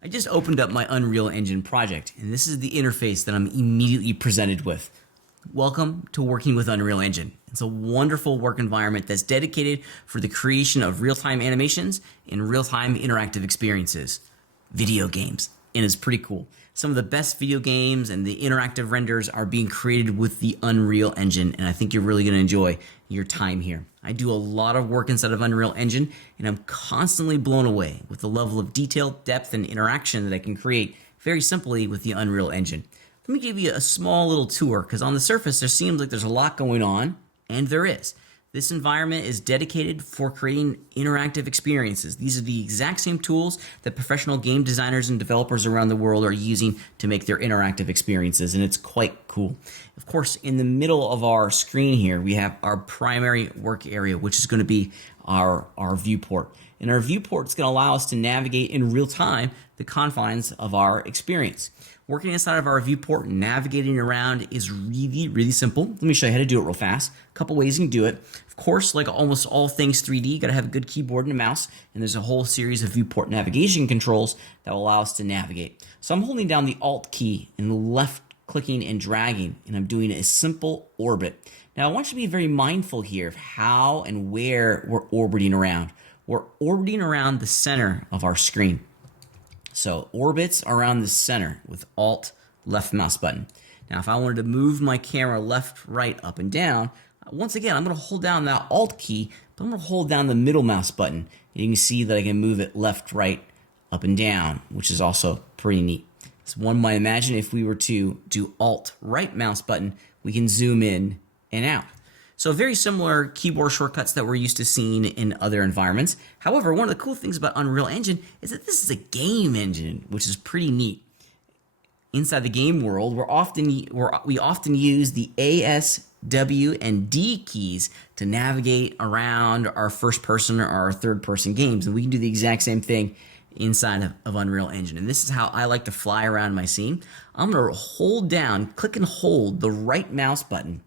I just opened up my Unreal Engine project, and this is the interface that I'm immediately presented with. Welcome to working with Unreal Engine. It's a wonderful work environment that's dedicated for the creation of real-time animations and real-time interactive experiences. Video games, and it's pretty cool. Some of the best video games and the interactive renders are being created with the Unreal Engine, and I think you're really going to enjoy your time here. I do a lot of work inside of Unreal Engine, and I'm constantly blown away with the level of detail, depth, and interaction that I can create very simply with the Unreal Engine. Let me give you a small little tour, because on the surface there seems like there's a lot going on, and there is. This environment is dedicated for creating interactive experiences. These are the exact same tools that professional game designers and developers around the world are using to make their interactive experiences, and it's quite cool. Of course, in the middle of our screen here, we have our primary work area, which is going to be our viewport. And our viewport is going to allow us to navigate in real time the confines of our experience. Working inside of our viewport and navigating around is really, really simple. Let me show you how to do it real fast. A couple ways you can do it. Of course, like almost all things 3D, you gotta have a good keyboard and a mouse, and there's a whole series of viewport navigation controls that will allow us to navigate. So I'm holding down the Alt key and left clicking and dragging, and I'm doing a simple orbit. Now I want you to be very mindful here of how and where we're orbiting around. We're orbiting around the center of our screen. So orbits around the center with Alt, left mouse button. Now if I wanted to move my camera left, right, up, and down, once again I'm going to hold down that Alt key, but I'm going to hold down the middle mouse button. And you can see that I can move it left, right, up, and down, which is also pretty neat. So one might imagine if we were to do Alt, right mouse button, we can zoom in and out. So very similar keyboard shortcuts that we're used to seeing in other environments. However, one of the cool things about Unreal Engine is that this is a game engine, which is pretty neat. Inside the game world, we often use the A, S, W, and D keys to navigate around our first person or our third person games. And we can do the exact same thing inside of Unreal Engine. And this is how I like to fly around my scene. I'm going to hold down, click and hold the right mouse button.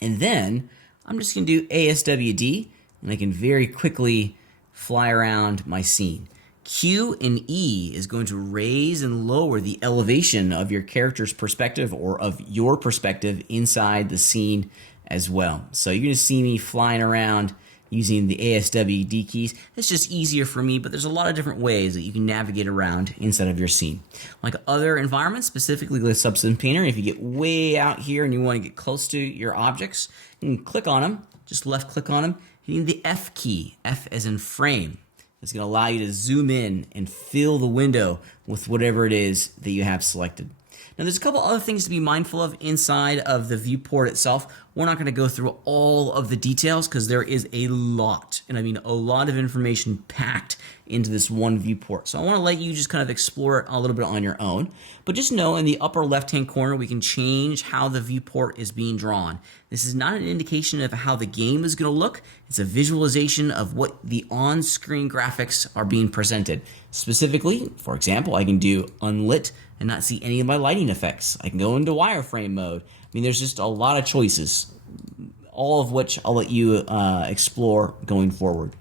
And then I'm just going to do ASWD, and I can very quickly fly around my scene. Q and E is going to raise and lower the elevation of your character's perspective or of your perspective inside the scene as well. So you're going to see me flying around using the ASWD keys. It's just easier for me, but there's a lot of different ways that you can navigate around inside of your scene. Like other environments, specifically with Substance Painter, if you get way out here and you want to get close to your objects, you can click on them, just left click on them, hitting the F key, F as in frame. It's going to allow you to zoom in and fill the window with whatever it is that you have selected. Now there's a couple other things to be mindful of inside of the viewport itself. We're not going to go through all of the details because there is a lot, and I mean a lot of information packed into this one viewport. So I want to let you just kind of explore it a little bit on your own. But just know in the upper left-hand corner we can change how the viewport is being drawn. This is not an indication of how the game is going to look. It's a visualization of what the on-screen graphics are being presented. Specifically, for example, I can do unlit and not see any of my lighting effects. I can go into wireframe mode. I mean, there's just a lot of choices, all of which I'll let you explore going forward.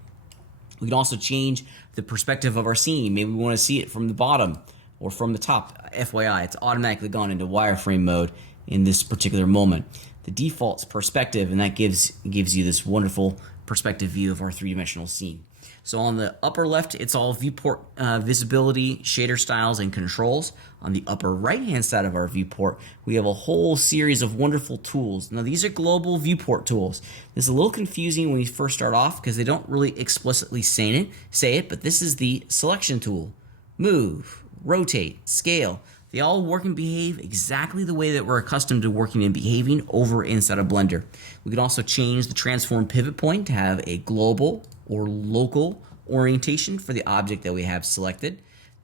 We can also change the perspective of our scene. Maybe we want to see it from the bottom or from the top. FYI, it's automatically gone into wireframe mode in this particular moment. The default's perspective, and that gives you this wonderful perspective view of our three-dimensional scene. So on the upper left, it's all viewport visibility, shader styles, and controls. On the upper right-hand side of our viewport, we have a whole series of wonderful tools. Now, these are global viewport tools. This is a little confusing when you first start off because they don't really explicitly say it, but this is the selection tool. Move, rotate, scale. They all work and behave exactly the way that we're accustomed to working and behaving over inside of Blender. We can also change the transform pivot point to have a global or local orientation for the object that we have selected.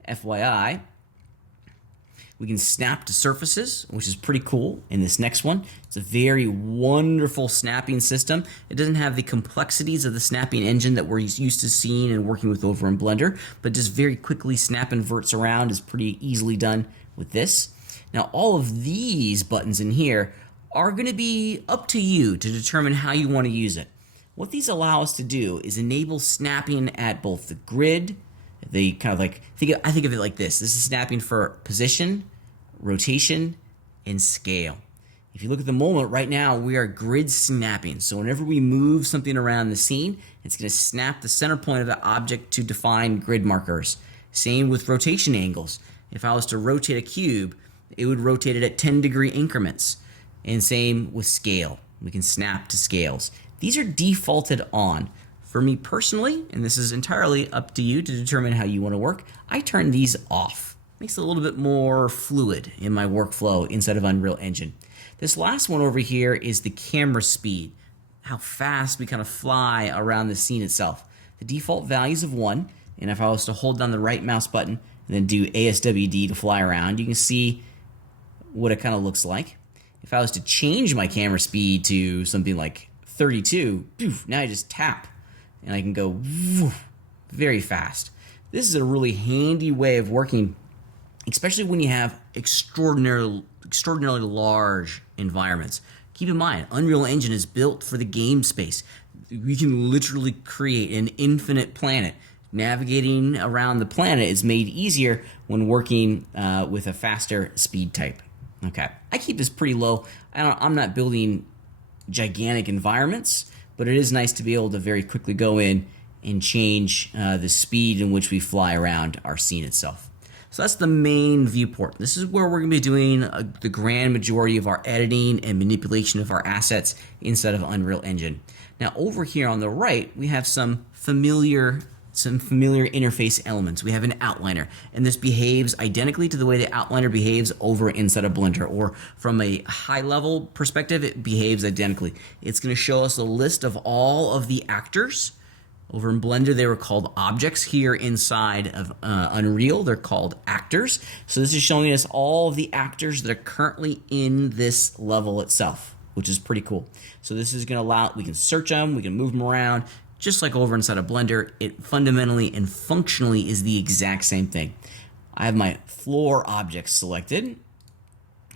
FYI, we can snap to surfaces, which is pretty cool in this next one. It's a very wonderful snapping system. It doesn't have the complexities of the snapping engine that we're used to seeing and working with over in Blender, but just very quickly snap inverts around is pretty easily done with this. Now all of these buttons in here are going to be up to you to determine how you want to use it. What these allow us to do is enable snapping at both the grid, They kind of like, I think of it like this. This is snapping for position, rotation, and scale. If you look at the moment right now, we are grid snapping. So whenever we move something around the scene, it's going to snap the center point of the object to define grid markers. Same with rotation angles. If I was to rotate a cube, it would rotate it at 10-degree increments. And same with scale. We can snap to scales. These are defaulted on. For me personally, and this is entirely up to you to determine how you want to work, I turn these off. Makes it a little bit more fluid in my workflow inside of Unreal Engine. This last one over here is the camera speed, how fast we kind of fly around the scene itself. The default value is of 1, and if I was to hold down the right mouse button and then do ASWD to fly around, you can see what it kind of looks like. If I was to change my camera speed to something like 32, now I just tap and I can go very fast. This is a really handy way of working, especially when you have extraordinarily large environments. Keep in mind, Unreal Engine is built for the game space. We can literally create an infinite planet. Navigating around the planet is made easier when working with a faster speed type. Okay, I keep this pretty low. I'm not building gigantic environments, but it is nice to be able to very quickly go in and change the speed in which we fly around our scene itself. So that's the main viewport. This is where we're going to be doing the grand majority of our editing and manipulation of our assets inside of Unreal Engine. Now over here on the right, we have some familiar interface elements. We have an outliner, and this behaves identically to the way the outliner behaves over inside of Blender, or from a high level perspective, it behaves identically. It's going to show us a list of all of the actors. Over in Blender, they were called objects. Here inside of Unreal, they're called actors. So this is showing us all of the actors that are currently in this level itself, which is pretty cool. So this is going to allow, we can search them, we can move them around, just like over inside of Blender. It fundamentally and functionally is the exact same thing. I have my floor objects selected,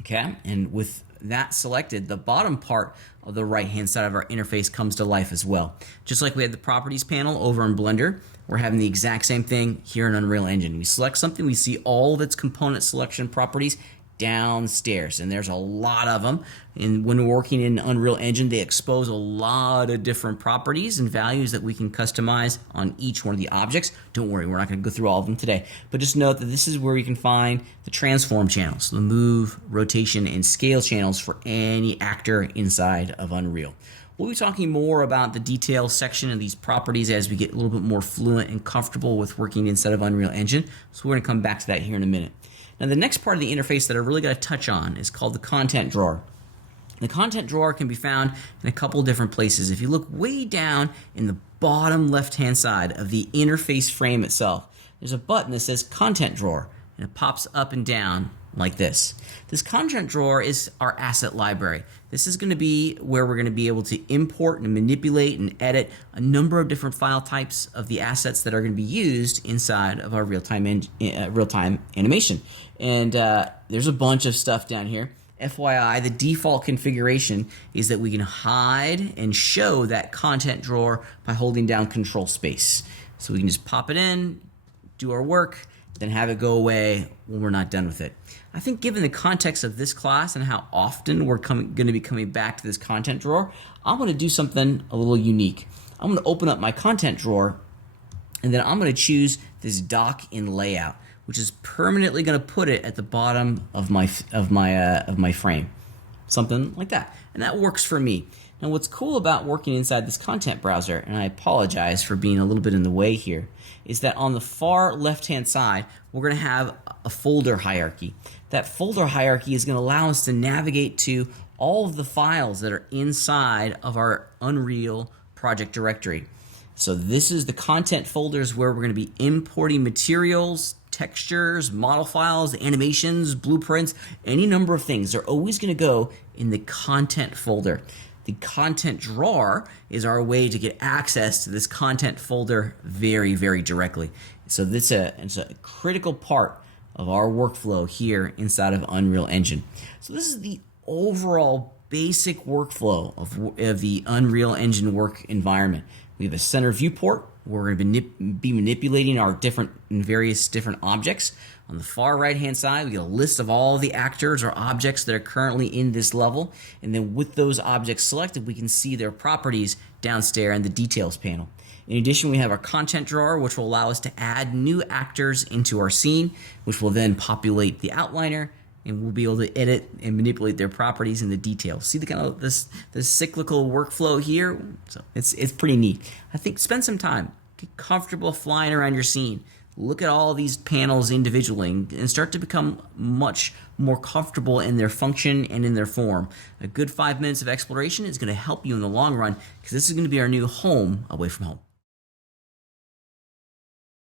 okay, and with that selected, the bottom part of the right-hand side of our interface comes to life as well. Just like we had the properties panel over in Blender, we're having the exact same thing here in Unreal Engine. We select something, we see all of its component selection properties downstairs, and there's a lot of them. And when we're working in Unreal Engine, they expose a lot of different properties and values that we can customize on each one of the objects. Don't worry, we're not going to go through all of them today, but just note that this is where you can find the transform channels, the move, rotation, and scale channels for any actor inside of Unreal. We'll be talking more about the details section of these properties as we get a little bit more fluent and comfortable with working inside of Unreal Engine, so we're going to come back to that here in a minute. Now, the next part of the interface that I really got to touch on is called the content drawer. The content drawer can be found in a couple different places. If you look way down in the bottom left-hand side of the interface frame itself, there's a button that says content drawer, and it pops up and down like this. This content drawer is our asset library. This is going to be where we're going to be able to import and manipulate and edit a number of different file types of the assets that are going to be used inside of our real-time animation. And there's a bunch of stuff down here. FYI, the default configuration is that we can hide and show that content drawer by holding down Control Space. So we can just pop it in, do our work, then have it go away when we're not done with it. I think given the context of this class and how often we're going to be coming back to this content drawer, I'm going to do something a little unique. I'm going to open up my content drawer, and then I'm going to choose this dock in layout, which is permanently going to put it at the bottom of my frame, something like that, and that works for me. Now, what's cool about working inside this content browser, and I apologize for being a little bit in the way here, is that on the far left-hand side, we're going to have a folder hierarchy. That folder hierarchy is going to allow us to navigate to all of the files that are inside of our Unreal project directory. So this is the content folders where we're going to be importing materials, textures, model files, animations, blueprints, any number of things. They're always going to go in the content folder. The content drawer is our way to get access to this content folder very, very directly. So it's a critical part of our workflow here inside of Unreal Engine. So this is the overall basic workflow of the Unreal Engine work environment. We have a center viewport where we're going to be manipulating our various different objects. On the far right-hand side, we get a list of all the actors or objects that are currently in this level. And then with those objects selected, we can see their properties downstairs in the details panel. In addition, we have our content drawer, which will allow us to add new actors into our scene, which will then populate the outliner, and we'll be able to edit and manipulate their properties and the details. See the kind of this cyclical workflow here? So it's pretty neat. I think spend some time, get comfortable flying around your scene. Look at all these panels individually and start to become much more comfortable in their function and in their form. A good 5 minutes of exploration is going to help you in the long run, because this is going to be our new home away from home.